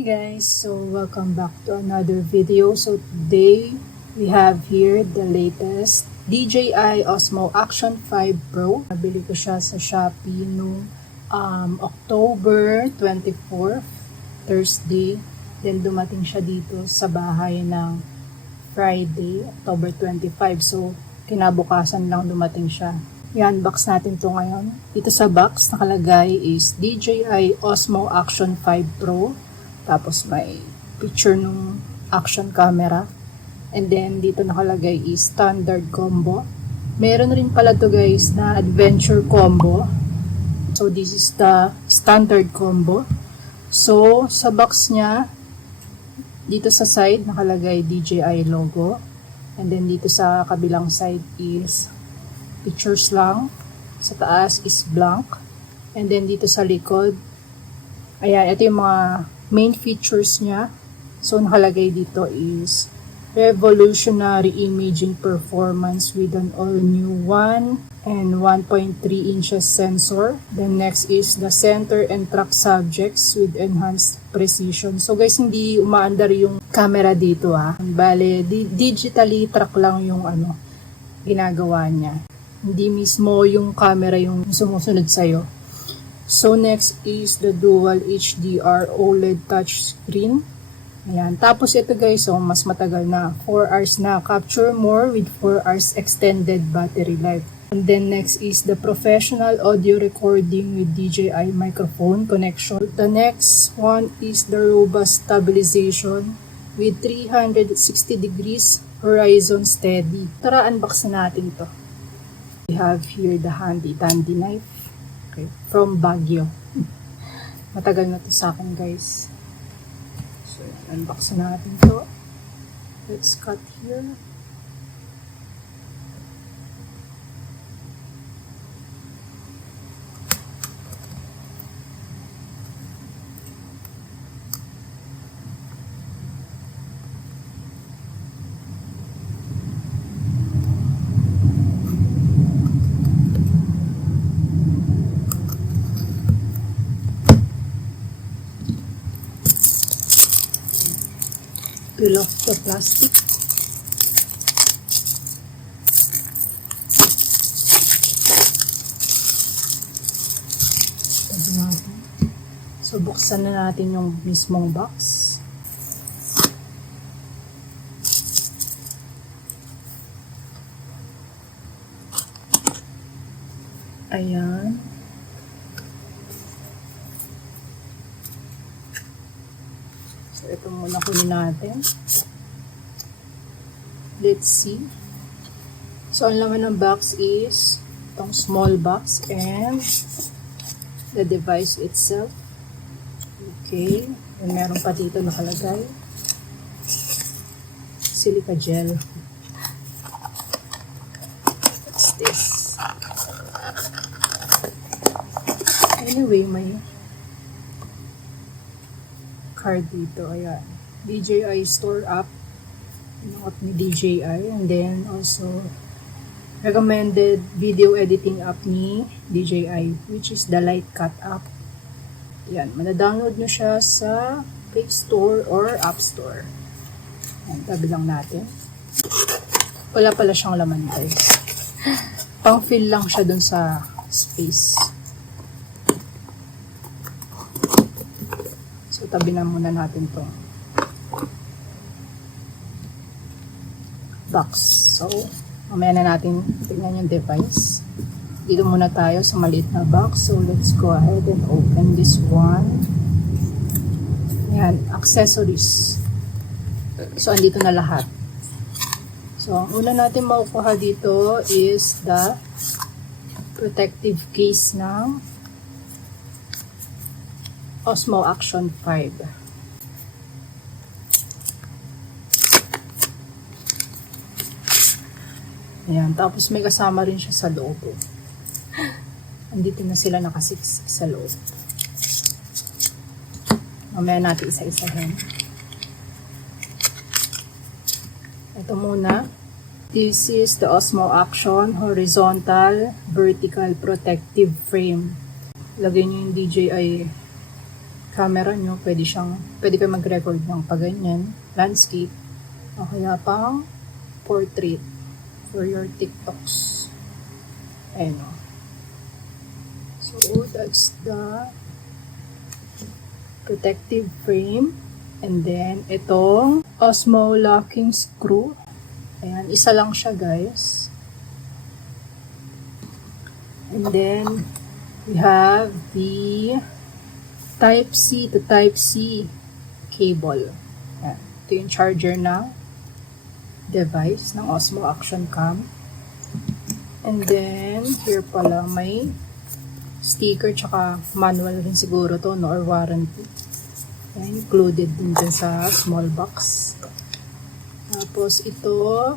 Hey guys, so welcome back to another video. So today we have here the latest DJI Osmo Action 5 Pro. Nabili ko siya sa Shopee noong October 24th, Thursday. Then dumating siya dito sa bahay ng Friday, October 25. So kinabukasan lang dumating siya. I-unbox natin to ngayon. Dito sa box nakalagay is DJI Osmo Action 5 Pro. Tapos may picture ng action camera. And then dito nakalagay is standard combo. Meron rin pala to guys na adventure combo. So this is the standard combo. So sa box niya, dito sa side nakalagay DJI logo. And then dito sa kabilang side is pictures lang. Sa taas is blank. And then dito sa likod, ayan, ito yung mga main features niya. So nakalagay dito is revolutionary imaging performance with an all-new 1 and 1.3 inches sensor. Then next is the center and track subjects with enhanced precision. So guys, hindi umaandar yung camera dito Bale, digitally track lang yung ginagawa niya. Hindi mismo yung camera yung sumusunod sa'yo. So next is the dual HDR OLED touchscreen. Ayan. Tapos ito guys, mas matagal na. 4 hours na. Capture more with 4 hours extended battery life. And then next is the professional audio recording with DJI microphone connection. The next one is the robust stabilization with 360 degrees horizon steady. Tara, unbox na natin to. We have here the handy dandy knife. Okay, from Baguio. Matagal na to sa akin guys. So, unbox na natin to. Let's cut here. Peel off the plastic. So, buksan na natin yung mismong box. Ayan. So, ito muna kunin natin. Let's see. So, ang laman ng box is itong small box and the device itself. Okay. And meron pa dito nakalagay. Silica gel. What's this? Anyway, may card dito. Ayan. DJI Store app. Pinakot ni DJI. And then also recommended video editing app ni DJI, which is the Lightcut app. Yan. Manadownload nyo siya sa Play Store or App Store. Yan. Tabi lang natin. Wala pala siyang laman guys. Pang-fill lang siya dun sa space. So, tabi na muna natin to box. So, mamaya na natin tignan yung device. Dito muna tayo sa maliit na box. So, let's go ahead and open this one. Ayan, accessories. So, andito na lahat. So, ang una natin makukuha dito is the protective case ng Osmo Action 5. Ayan, tapos may kasama rin siya sa loob. Andito na sila nakasiksik sa loob. Mamaya natin isa-isahin. Ito muna. This is the Osmo Action Horizontal Vertical Protective Frame. Lagay niyo yung DJI camera nyo, pwede kayo mag-record ng paganyan, landscape, o kaya pang portrait for your TikToks. Ayan o. So, that's the protective frame. And then, itong Osmo locking screw. Ayan, isa lang siya guys. And then, we have the Type-C to Type-C cable. Ayan. Ito yung charger na device ng Osmo Action Cam. And then, here pala may sticker tsaka manual rin siguro to, no, or warranty. Ayan, included din dyan sa small box. Tapos ito,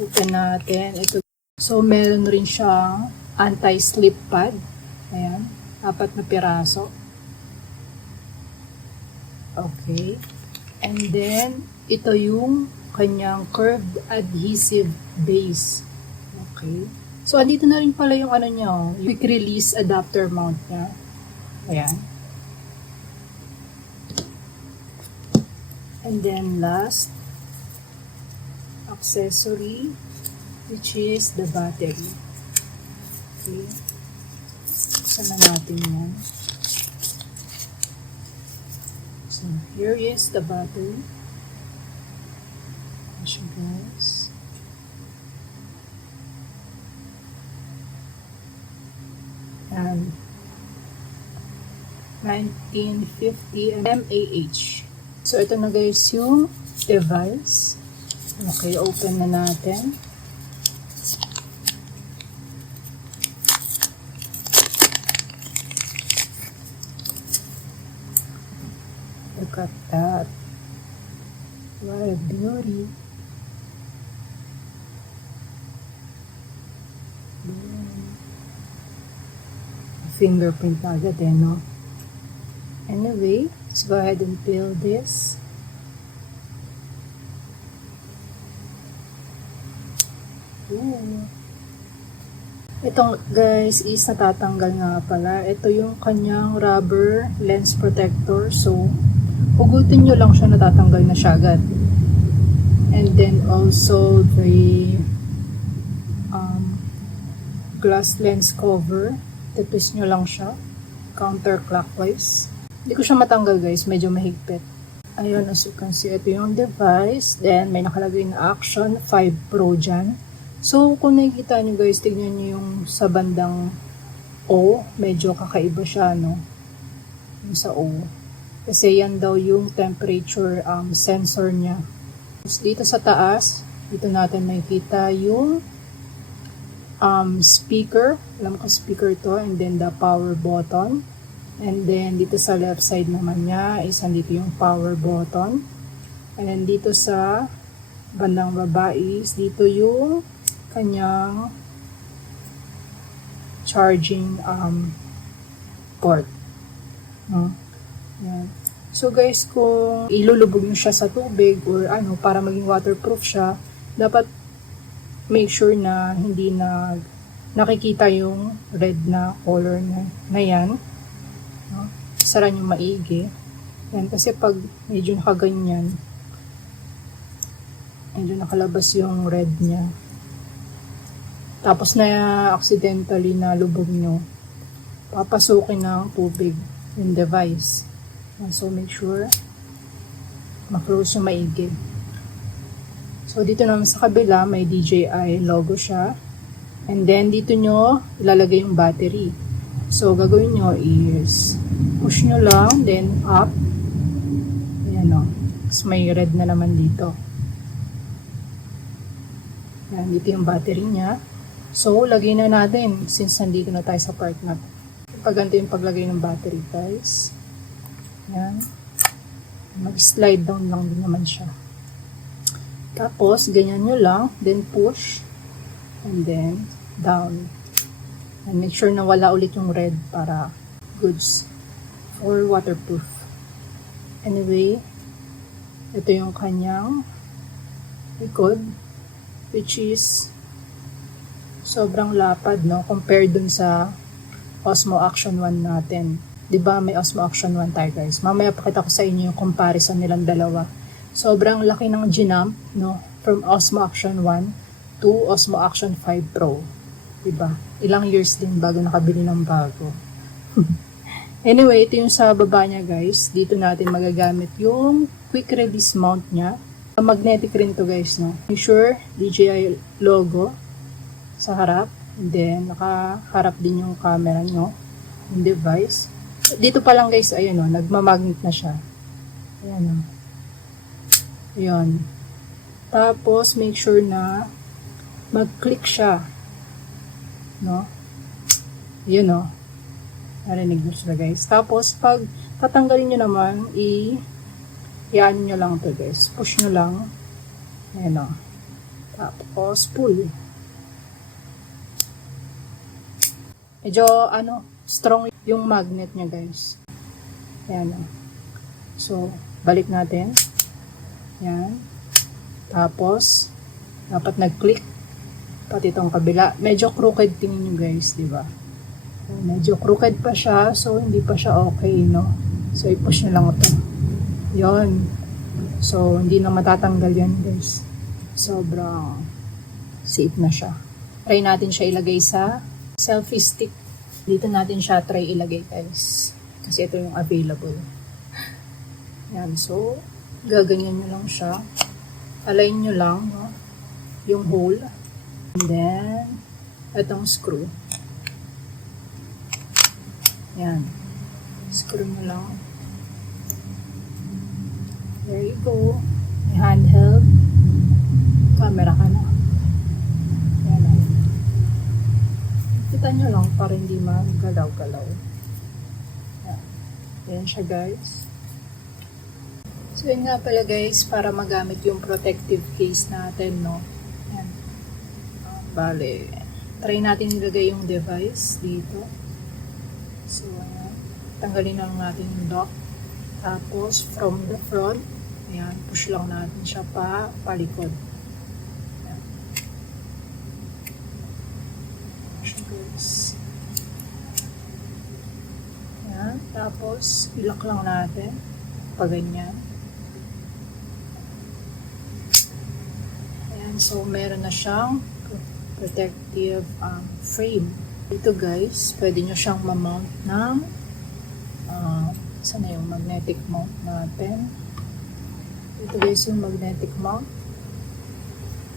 open natin. Ito. So, meron rin siyang anti-slip pad. Ayan, 4 na piraso. Okay. And then, ito yung kanyang curved adhesive base. Okay. So, andito na rin pala yung ano niya, yung quick release adapter mount niya. Ayan. And then last accessory, which is the battery. Okay. Buksan na natin yan. So, here is the battery. Ayan guys. And 1950 mAh. So, ito na guys yung device. Okay, open na natin. Look at that. What a beauty. Fingerprint agad eh, no? Anyway, let's go ahead and peel this. Ooh. Ito guys is natatanggal nga pala. Ito yung kanyang rubber lens protector. So, hugutin nyo lang siya, natatanggal na siya agad. And then also the glass lens cover. Twist nyo lang siya counterclockwise. Hindi ko siya matanggal guys, medyo mahigpit. Ayun, as you can see, ito yung device. Then, may nakalagay na Action 5 Pro dyan. So, kung nakikita nyo guys, tignan nyo yung sa bandang O. Medyo kakaiba siya, no? Yung sa O. Kasi yan daw yung temperature sensor niya. Tapos dito sa taas, dito natin makikita yung speaker. Alam ko speaker to. And then the power button. And then dito sa left side naman niya is dito yung power button. And then dito sa bandang baba is dito yung kanyang charging port. Yan. So guys, kung ilulubog nyo siya sa tubig or ano para maging waterproof siya, dapat make sure na hindi na nakikita yung red na color na yan. No? Sara nyo maigi. Yan, kasi pag medyo nakaganyan, medyo nakalabas yung red niya. Tapos na accidentally na lubog nyo, papasukin ng tubig yung device. Yan, so make sure ma-close yung maigi. So, dito naman sa kabila, may DJI logo siya. And then, dito nyo ilalagay yung battery. So, gagawin nyo is push nyo lang, then up. Ayan o. Tapos may red na naman dito. Ayan, dito yung battery niya. So, lagay na natin since nandito na tayo sa part na. Pag ganito yung paglagay ng battery, guys. Ayan. Mag-slide down lang din naman siya. Tapos, ganyan nyo lang, then push, and then down. And make sure na wala ulit yung red para goods or waterproof. Anyway, ito yung kanyang likod, which is sobrang lapad, no? Compared dun sa Osmo Action 1 natin. 'Di ba may Osmo Action 1 tayo guys. Mamaya pakita ko sa inyo yung comparison nilang dalawa. Sobrang laki ng ginamp, no? From Osmo Action 1 to Osmo Action 5 Pro. 'Di ba? Ilang years din bago nakabili ng bago. Anyway, ito yung sa baba niya guys. Dito natin magagamit yung quick release mount niya. Magnetic rin to guys, no? Sure, DJI logo sa harap. And then, nakaharap din yung camera nyo, yung device. Dito pa lang guys, ayun o, nagmamagnet na siya. Ayan o. Ayan. Tapos, make sure na mag-click siya. No? Ayan o. Narinig mo sila guys. Tapos, pag tatanggalin nyo naman, i-ano nyo lang to guys. Push nyo lang. Ayan o. Tapos, pull. Medyo, strong yung magnet niya, guys. Ayan. So, balik natin. Ayan. Tapos, dapat nag-click. Pati itong kabila. Medyo crooked tingin nyo, guys, di ba? Medyo crooked pa siya, so hindi pa siya okay, no? So, i-push nyo lang ito. Yun. So, hindi na matatanggal yan, guys. Sobrang safe na siya. Try natin siya ilagay sa selfie stick. Dito natin siya try ilagay guys. Kasi ito yung available. Yan. So, gaganyan nyo lang siya. Align nyo lang, no? Yung hole. And then, itong screw. Yan. Screw nyo lang. There you go. May handheld. Camera ka na. Kita nyo lang para hindi magalaw-galaw. Yan siya guys. So yun nga pala guys, para magamit yung protective case natin, no? Yan. Bale, try natin ilagay yung device dito. So ayan. Tanggalin lang natin yung dock. Tapos from the front, ayan, push lang natin siya palikod. Ayan. Tapos, ilak lang natin. Pag ganyan. Ayan. So, meron na siyang protective frame. Dito guys, pwede nyo siyang mamount ng saan na yung magnetic mount natin. Ito guys yung magnetic mount.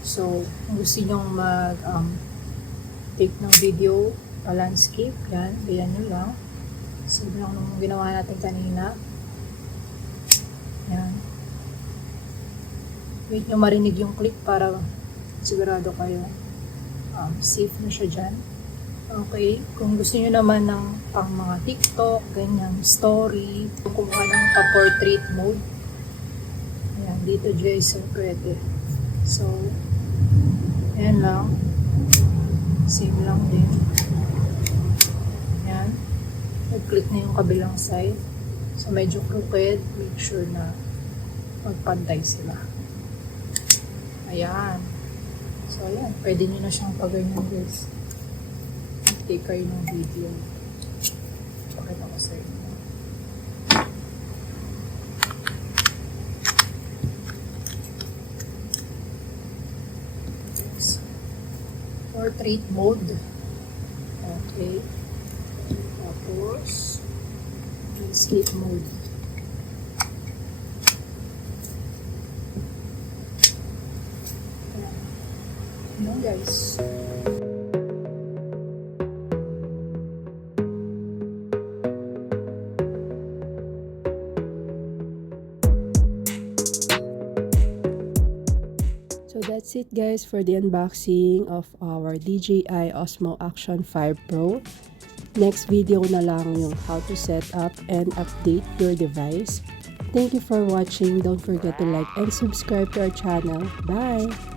So, kung gusto nyo take ng video landscape, yan nyo lang. Sabi lang nung ginawa natin kanina. Yan. Wait nyo marinig yung click para sigurado kayo safe na siya dyan. Okay, kung gusto nyo naman ng pang mga TikTok, ganyan, story, kumuha ng pa-portrait mode. Ayan, dito guys, pwede. So, ayan lang. Same lang din. Ayan. Nag-click na yung kabilang side. So, medyo crooked. Make sure na magpantay sila. Ayan. So, ayan. Pwede nyo na siyang paganyan guys. Take kayo ng video. Pakita ko sa inyo. Portrait mode. Okay. Tapos, landscape mode. Ayan guys. So that's it guys for the unboxing of our DJI Osmo Action 5 Pro. Next video na lang yung how to set up and update your device. Thank you for watching. Don't forget to like and subscribe to our channel. Bye!